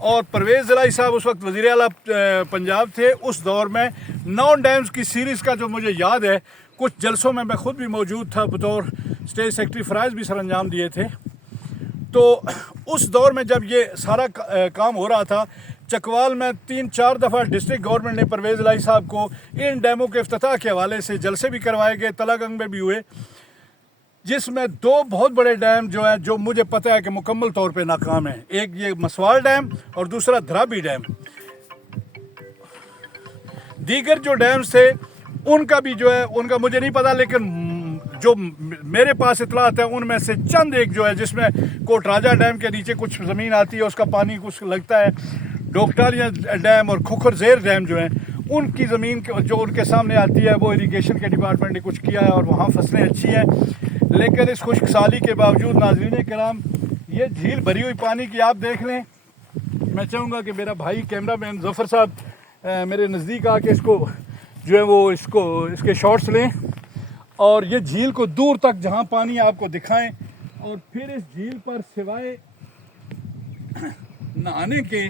اور پرویز زلائی صاحب اس وقت وزیر اعلیٰ پنجاب تھے. اس دور میں 9 ڈیمز کی سیریز کا جو مجھے یاد ہے، کچھ جلسوں میں خود بھی موجود تھا، بطور اسٹیٹ سیکرٹری فرائض بھی سر انجام دیے تھے. تو اس دور میں جب یہ سارا کام ہو رہا تھا، چکوال میں 3-4 دفعہ ڈسٹرکٹ گورنمنٹ نے پرویز زلائی صاحب کو ان ڈیموں کے افتتاح کے حوالے سے جلسے بھی کروائے گئے، تلا گنگ میں بھی ہوئے، جس میں 2 بہت بڑے ڈیم جو ہیں، جو مجھے پتہ ہے کہ مکمل طور پہ ناکام ہیں. ایک یہ مسوال ڈیم اور دوسرا دھرابی ڈیم. دیگر جو ڈیمز تھے ان کا بھی جو ہے، ان کا مجھے نہیں پتا، لیکن جو میرے پاس اطلاعات ہیں ان میں سے چند ایک جو ہے، جس میں کوٹ راجہ ڈیم کے نیچے کچھ زمین آتی ہے، اس کا پانی کچھ لگتا ہے، ڈوکٹالیاں ڈیم اور کھوکھر زیر ڈیم جو ہیں، ان کی زمین جو ان کے سامنے آتی ہے، وہ اریگیشن کے ڈپارٹمنٹ نے کچھ کیا ہے اور وہاں فصلیں اچھی ہیں. لیکن اس خشک سالی کے باوجود ناظرین کرام، یہ جھیل بھری ہوئی پانی کی آپ دیکھ لیں. میں چاہوں گا کہ میرا بھائی کیمرہ مین ظفر صاحب میرے نزدیک آ کے اس کو جو ہے وہ اس کے شارٹس لیں اور یہ جھیل کو دور تک جہاں پانی آپ کو دکھائیں. اور پھر اس جھیل پر سوائے نہانے کے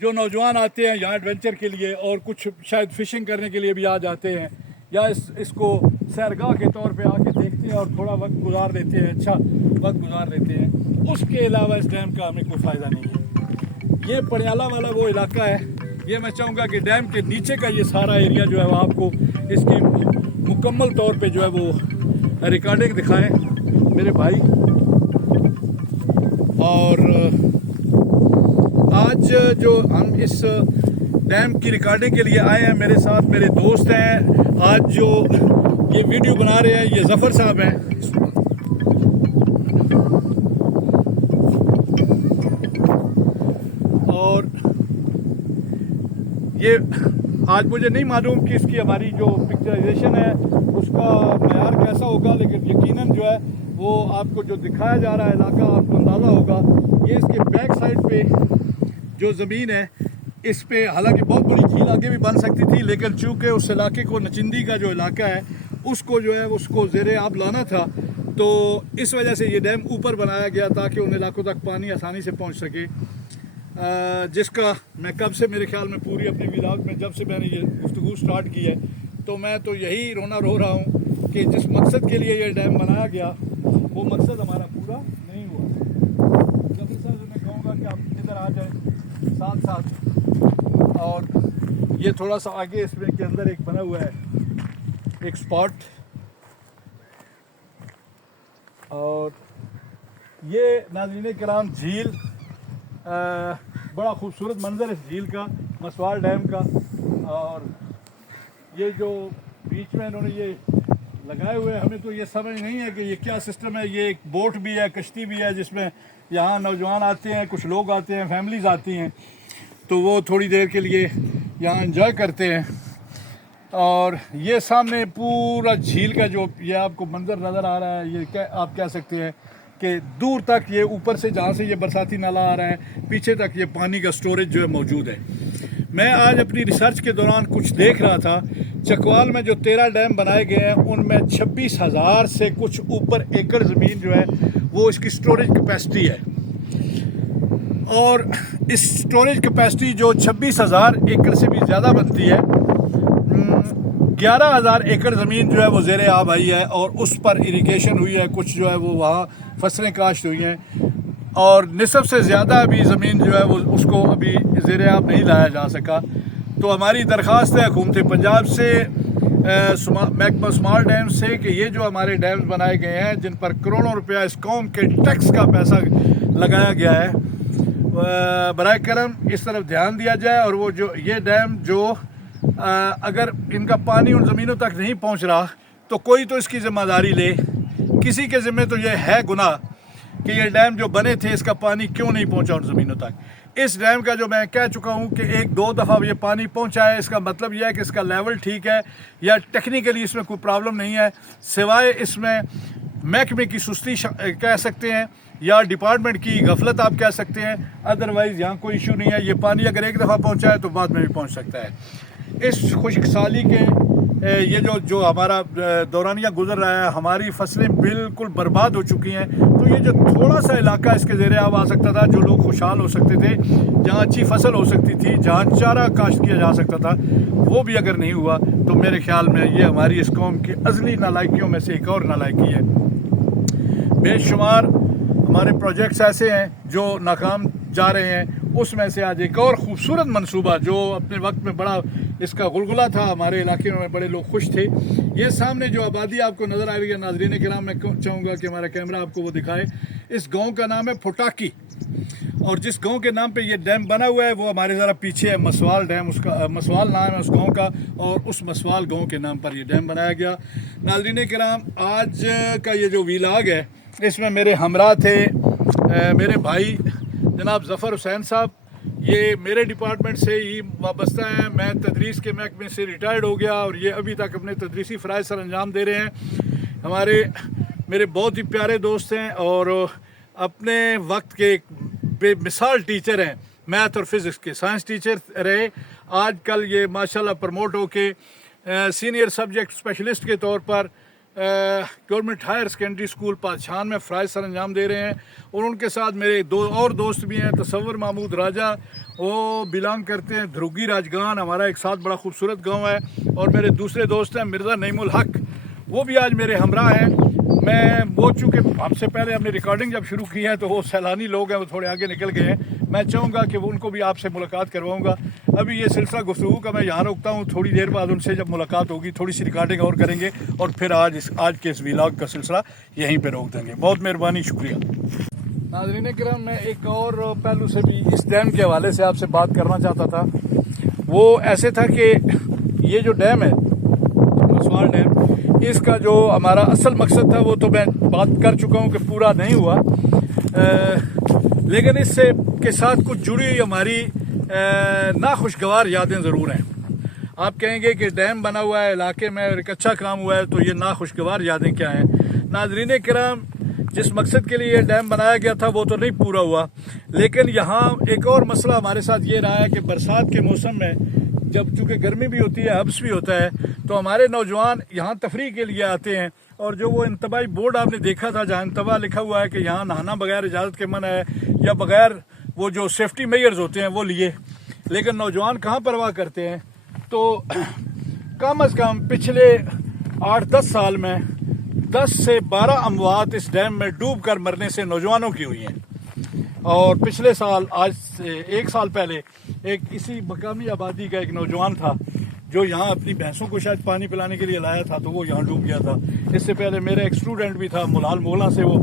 جو نوجوان آتے ہیں یہاں ایڈونچر کے لیے، اور کچھ شاید فشنگ کرنے کے لیے بھی آ جاتے ہیں، یا اس کو سیرگاہ کے طور پہ آ کے دیکھتے ہیں اور تھوڑا وقت گزار دیتے ہیں، اچھا وقت گزار دیتے ہیں. اس کے علاوہ اس ڈیم کا ہمیں کوئی فائدہ نہیں ہے. یہ پڑیالہ والا وہ علاقہ ہے. یہ میں چاہوں گا کہ ڈیم کے نیچے کا یہ سارا ایریا جو ہے وہ آپ کو اس کی مکمل طور پہ جو ہے وہ ریکارڈنگ دکھائیں میرے بھائی. اور آج جو ہم اس ڈیم کی ریکارڈنگ کے لیے آئے ہیں، میرے ساتھ میرے دوست ہیں. آج جو یہ ویڈیو بنا رہے ہیں یہ ظفر صاحب ہیں. اور یہ آج مجھے نہیں معلوم کہ اس کی ہماری جو پکچرائزیشن ہے اس کا معیار کیسا ہوگا، لیکن یقیناً جو ہے وہ آپ کو جو دکھایا جا رہا ہے علاقہ آپ کو اندازہ ہوگا. یہ اس کے بیک سائڈ پہ جو زمین ہے، اس پہ حالانکہ بہت بڑی جھیل آگے بھی بن سکتی تھی، لیکن چونکہ اس علاقے کو نچندی کا جو علاقہ ہے اس کو جو ہے اس کو زیر آب لانا تھا، تو اس وجہ سے یہ ڈیم اوپر بنایا گیا تاکہ ان علاقوں تک پانی آسانی سے پہنچ سکے. جس کا میں کب سے میرے خیال میں پوری اپنی ولاگ میں جب سے میں نے یہ گفتگو سٹارٹ کی ہے تو میں تو یہی رونا رو رہا ہوں کہ جس مقصد کے لیے یہ ڈیم بنایا گیا وہ مقصد ہمارا پورا نہیں ہوا. جب اس طرح سے میں کہوں گا کہ آپ ادھر آ جائیں ساتھ ساتھ. اور یہ تھوڑا سا آگے اس میں کے اندر ایک بنا ہوا ہے ایک سپاٹ، اور یہ ناظرین کرام جھیل بڑا خوبصورت منظر ہے اس جھیل کا، مسوال ڈیم کا. اور یہ جو بیچ میں انہوں نے یہ لگائے ہوئے، ہمیں تو یہ سمجھ نہیں ہے کہ یہ کیا سسٹم ہے. یہ ایک بوٹ بھی ہے، کشتی بھی ہے، جس میں یہاں نوجوان آتے ہیں، کچھ لوگ آتے ہیں، فیملیز آتی ہیں، تو وہ تھوڑی دیر کے لیے یہاں انجوائے کرتے ہیں. اور یہ سامنے پورا جھیل کا جو یہ آپ کو منظر نظر آ رہا ہے، یہ آپ کہہ سکتے ہیں کہ دور تک یہ اوپر سے جہاں سے یہ برساتی نالا آ رہا ہے پیچھے تک یہ پانی کا سٹوریج جو ہے موجود ہے. میں آج اپنی ریسرچ کے دوران کچھ دیکھ رہا تھا، چکوال میں جو 13 ڈیم بنائے گئے ہیں ان میں 26,000 سے کچھ اوپر ایکڑ زمین جو ہے وہ اس کی سٹوریج کیپیسٹی ہے. اور اس سٹوریج کیپیسٹی جو 26,000 ایکڑ سے بھی زیادہ بنتی ہے، 11,000 ایکڑ زمین جو ہے وہ زیر آب آئی ہے اور اس پر اریگیشن ہوئی ہے، کچھ جو ہے وہ وہاں فصلیں کاشت ہوئی ہیں، اور نصف سے زیادہ ابھی زمین جو ہے وہ اس کو ابھی زیر آب نہیں لایا جا سکا. تو ہماری درخواست ہے حکومت پنجاب سے، محکمہ اسمال ڈیم سے، کہ یہ جو ہمارے ڈیمز بنائے گئے ہیں جن پر کروڑوں روپیہ اس قوم کے ٹیکس کا پیسہ لگایا گیا ہے، برائے کرم اس طرف دھیان دیا جائے. اور وہ جو یہ ڈیم جو اگر ان کا پانی ان زمینوں تک نہیں پہنچ رہا تو کوئی تو اس کی ذمہ داری لے. کسی کے ذمہ تو یہ ہے گناہ کہ یہ ڈیم جو بنے تھے اس کا پانی کیوں نہیں پہنچا ان زمینوں تک. اس ڈیم کا جو میں کہہ چکا ہوں کہ 1-2 دفعہ یہ پانی پہنچا ہے، اس کا مطلب یہ ہے کہ اس کا لیول ٹھیک ہے یا ٹیکنیکلی اس میں کوئی پرابلم نہیں ہے، سوائے اس میں محکمے کی سستی کہہ سکتے ہیں یا ڈپارٹمنٹ کی غفلت آپ کہہ سکتے ہیں. ادروائز یہاں کوئی ایشو نہیں ہے. یہ پانی اگر ایک دفعہ پہنچا ہے تو بعد میں بھی پہنچ سکتا ہے. اس خشک سالی کے یہ جو ہمارا دورانیہ گزر رہا ہے، ہماری فصلیں بالکل برباد ہو چکی ہیں. تو یہ جو تھوڑا سا علاقہ اس کے زیر آب آ سکتا تھا، جو لوگ خوشحال ہو سکتے تھے، جہاں اچھی فصل ہو سکتی تھی، جہاں چارہ کاشت کیا جا سکتا تھا، وہ بھی اگر نہیں ہوا تو میرے خیال میں یہ ہماری اس قوم کی ازلی نالائکیوں میں سے ایک اور نالائکی ہے. بے شمار ہمارے پروجیکٹس ایسے ہیں جو ناکام جا رہے ہیں. اس میں سے آج ایک اور خوبصورت منصوبہ جو اپنے وقت میں بڑا اس کا غلغلہ تھا، ہمارے علاقے میں بڑے لوگ خوش تھے. یہ سامنے جو آبادی آپ کو نظر آ رہی ہے ناظرین کرام، میں چاہوں گا کہ ہمارا کیمرہ آپ کو وہ دکھائے. اس گاؤں کا نام ہے پھٹاکی، اور جس گاؤں کے نام پہ یہ ڈیم بنا ہوا ہے وہ ہمارے ذرا پیچھے ہے مسوال ڈیم. اس کا مسوال نام ہے اس گاؤں کا، اور اس مسوال گاؤں کے نام پر یہ ڈیم بنایا گیا. ناظرین کرام، آج کا یہ جو ویلاگ ہے اس میں میرے ہمراہ تھے میرے بھائی جناب ظفر حسین صاحب. یہ میرے ڈپارٹمنٹ سے ہی وابستہ ہیں. میں تدریس کے محکمے سے ریٹائرڈ ہو گیا اور یہ ابھی تک اپنے تدریسی فرائض سر انجام دے رہے ہیں. میرے بہت ہی پیارے دوست ہیں اور اپنے وقت کے ایک بے مثال ٹیچر ہیں. میتھ اور فزکس کے سائنس ٹیچر رہے. آج کل یہ ماشاءاللہ پروموٹ ہو کے سینئر سبجیکٹ اسپیشلسٹ کے طور پر گورنمنٹ ہائر سیکنڈری اسکول پادشان میں فرائض سر انجام دے رہے ہیں. اور ان کے ساتھ میرے دو اور دوست بھی ہیں. تصور محمود راجہ، وہ بلانگ کرتے ہیں دھروگی راجگان، ہمارا ایک ساتھ بڑا خوبصورت گاؤں ہے. اور میرے دوسرے دوست ہیں مرزا نعیم الحق، وہ بھی آج میرے ہمراہ ہیں. وہ چونکہ آپ سے پہلے ہم نے ریکارڈنگ جب شروع کی ہے تو وہ سیلانی لوگ ہیں، وہ تھوڑے آگے نکل گئے ہیں. میں چاہوں گا کہ ان کو بھی آپ سے ملاقات کرواؤں گا. ابھی یہ سلسلہ گفتگو کا میں یہاں روکتا ہوں. تھوڑی دیر بعد ان سے جب ملاقات ہوگی تھوڑی سی ریکارڈنگ اور کریں گے، اور پھر آج کے اس ویلاگ کا سلسلہ یہیں پہ روک دیں گے. بہت مہربانی، شکریہ. ناظرین کرام، میں ایک اور پہلو سے بھی اس ڈیم کے حوالے سے آپ سے بات کرنا چاہتا تھا. وہ ایسے تھا کہ یہ جو ڈیم ہے مسوال ڈیم، اس کا جو ہمارا اصل مقصد تھا وہ تو میں بات کر چکا ہوں کہ پورا نہیں ہوا. لیکن اس سے کے ساتھ کچھ جڑی ہوئی ہماری ناخوشگوار یادیں ضرور ہیں. آپ کہیں گے کہ ڈیم بنا ہوا ہے علاقے میں اور ایک اچھا کام ہوا ہے، تو یہ ناخوشگوار یادیں کیا ہیں؟ ناظرین کرام، جس مقصد کے لیے یہ ڈیم بنایا گیا تھا وہ تو نہیں پورا ہوا، لیکن یہاں ایک اور مسئلہ ہمارے ساتھ یہ رہا ہے کہ برسات کے موسم میں جب چونکہ گرمی بھی ہوتی ہے، حبس بھی ہوتا ہے، تو ہمارے نوجوان یہاں تفریح کے لیے آتے ہیں. اور جو وہ انتباہی بورڈ آپ نے دیکھا تھا جہاں انتباہ لکھا ہوا ہے کہ یہاں نہانا بغیر اجازت کے منع ہے یا بغیر وہ جو سیفٹی میئرز ہوتے ہیں وہ لیے، لیکن نوجوان کہاں پرواہ کرتے ہیں. تو کم از کم پچھلے 8-10 سال میں 10 سے 12 اموات اس ڈیم میں ڈوب کر مرنے سے نوجوانوں کی ہوئی ہیں. اور پچھلے سال، آج سے 1 سال پہلے، ایک اسی مقامی آبادی کا ایک نوجوان تھا جو یہاں اپنی بھینسوں کو شاید پانی پلانے کے لیے لایا تھا، تو وہ یہاں ڈوب گیا تھا. اس سے پہلے میرا ایک اسٹوڈنٹ بھی تھا، ملال موغلاں سے وہ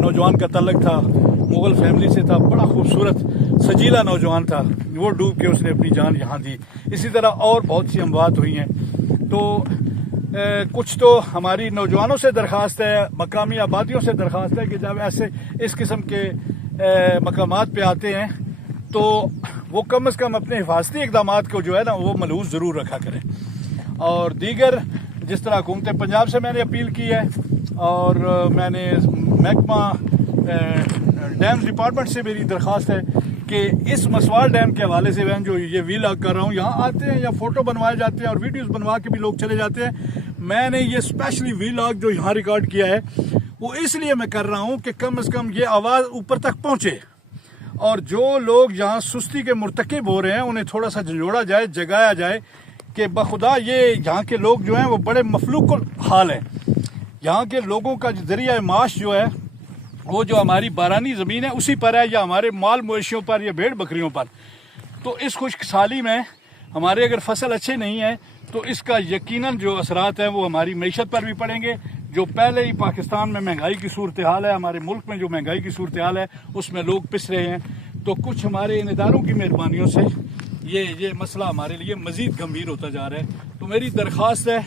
نوجوان کا تعلق تھا، مغل فیملی سے تھا، بڑا خوبصورت سجیلا نوجوان تھا، وہ ڈوب کے اس نے اپنی جان یہاں دی. اسی طرح اور بہت سی اموات ہوئی ہیں. تو کچھ تو ہماری نوجوانوں سے درخواست ہے، مقامی آبادیوں سے درخواست ہے کہ جب ایسے اس قسم کے مقامات پہ آتے ہیں تو وہ کم از کم اپنے حفاظتی اقدامات کو جو ہے نا وہ ملحوظ ضرور رکھا کریں. اور دیگر جس طرح حکومت پنجاب سے میں نے اپیل کی ہے، اور میں نے محکمہ ڈیمز ڈپارٹمنٹ سے میری درخواست ہے کہ اس مسوال ڈیم کے حوالے سے میں جو یہ ویلاگ کر رہا ہوں، یہاں آتے ہیں یا فوٹو بنوائے جاتے ہیں اور ویڈیوز بنوا کے بھی لوگ چلے جاتے ہیں. میں نے یہ اسپیشلی ویلاگ جو یہاں ریکارڈ کیا ہے وہ اس لیے میں کر رہا ہوں کہ کم از کم یہ آواز اوپر تک پہنچے، اور جو لوگ یہاں سستی کے مرتکب ہو رہے ہیں انہیں تھوڑا سا جھنجھوڑا جائے، جگایا جائے کہ بخدا یہ یہاں کے لوگ جو ہیں وہ بڑے مفلوق الحال ہیں. یہاں کے لوگوں کا ذریعہ معاش جو ہے وہ جو ہماری بارانی زمین ہے اسی پر ہے، یا ہمارے مال مویشیوں پر یا بھیڑ بکریوں پر. تو اس خشک سالی میں ہمارے اگر فصل اچھے نہیں ہیں تو اس کا یقیناً جو اثرات ہیں وہ ہماری معیشت پر بھی پڑیں گے. جو پہلے ہی پاکستان میں مہنگائی کی صورتحال ہے، ہمارے ملک میں جو مہنگائی کی صورتحال ہے اس میں لوگ پس رہے ہیں. تو کچھ ہمارے ان اداروں کی مہربانیوں سے یہ مسئلہ ہمارے لیے مزید گمبھیر ہوتا جا رہا ہے. تو میری درخواست ہے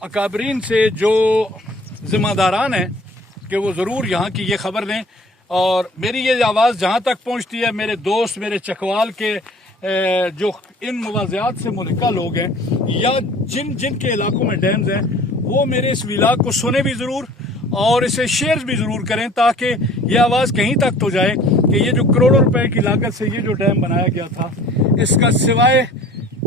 اکابرین سے جو ذمہ داران ہیں کہ وہ ضرور یہاں کی یہ خبر لیں. اور میری یہ آواز جہاں تک پہنچتی ہے، میرے دوست، میرے چکوال کے جو ان مواضعات سے ملکہ لوگ ہیں یا جن کے علاقوں میں ڈیمز ہیں، وہ میرے اس ویلاگ کو سنیں بھی ضرور اور اسے شیئر بھی ضرور کریں، تاکہ یہ آواز کہیں تک تو جائے کہ یہ جو کروڑوں روپے کی لاگت سے یہ جو ڈیم بنایا گیا تھا، اس کا سوائے